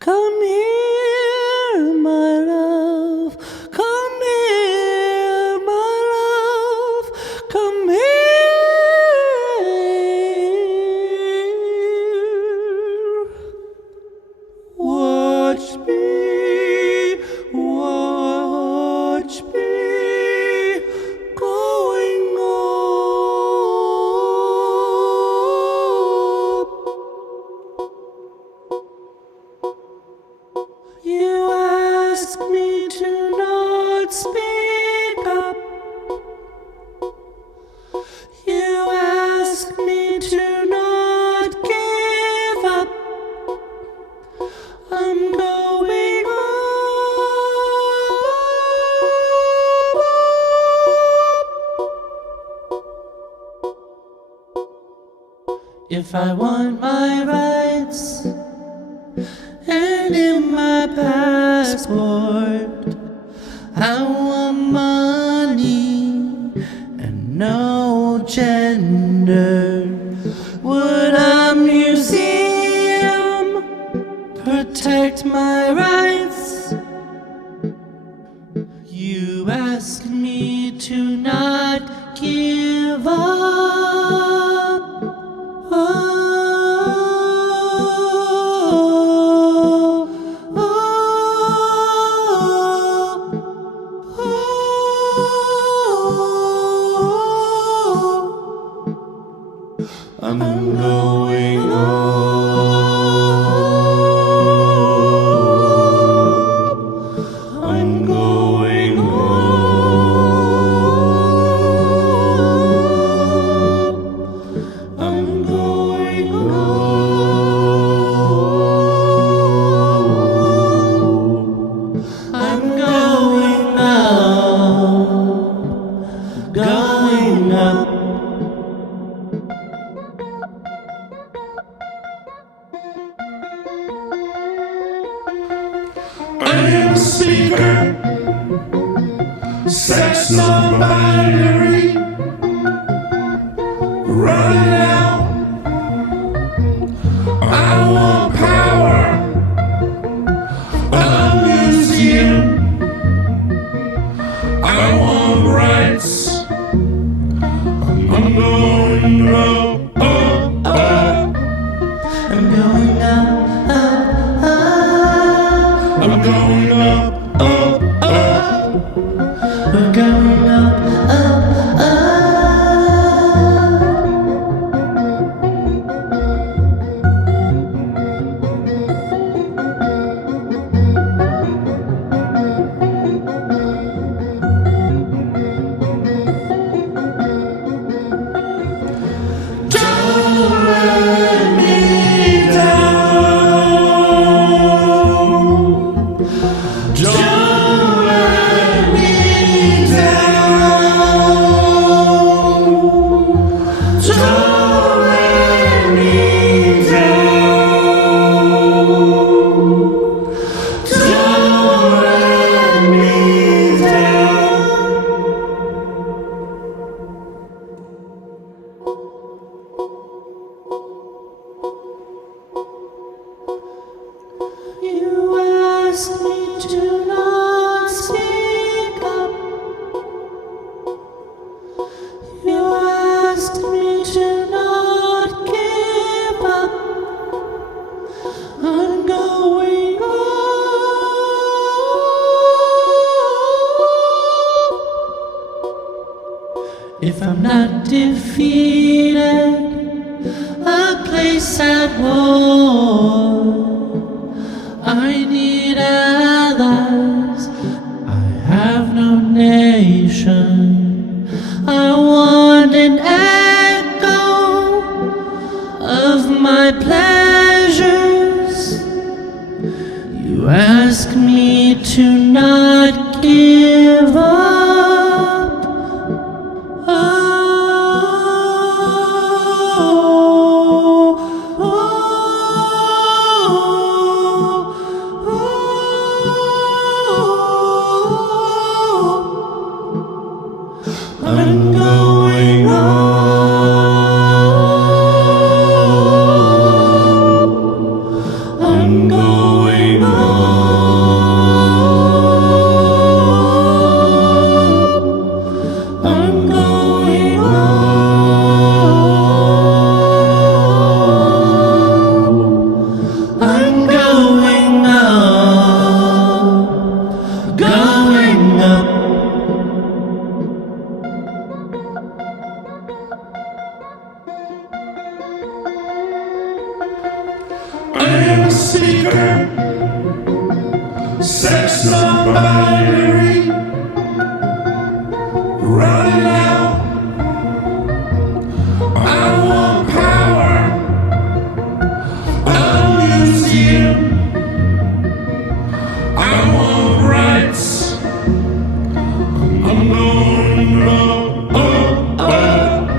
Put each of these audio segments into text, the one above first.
Come here, my love. Come here, my love. Come here. Watch me, watch me going up. You ask me to not speak up. You ask me to not give up. I'm going up. If I want my rights and in my passport, I want money and no gender. Would a museum protect my rights? You ask me to not give up. I'm going up. I'm going up. I'm going up. I'm going up. Going up. I am a speaker, sex non-binary, running out. I want power, a museum. I want rights. I'm going up, up, up. I'm going up, up, up. I'm going up, up, up. We're going up, up, up. Don't let me down. Don't let me down. Don't let me down. Don't let me down. You ask me to not speak up. You ask me to not give up. I'm going up. If I'm not defeated, a place at war, I need allies. I have no nation. I want an echo of my pleasures. You ask me to not give up. I'm going up. I'm going Loudspeaker, sex on binary, running out. I want power, a museum. I want rights. I'm going up, up, up.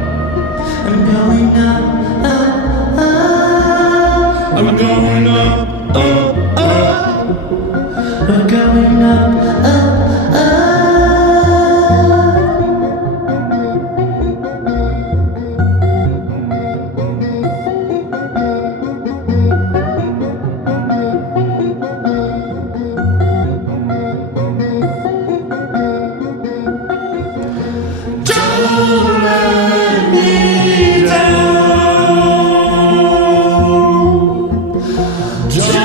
I'm going up, up, up. I'm going up, up, up. We're going up, up, up. Don't let me down. Don't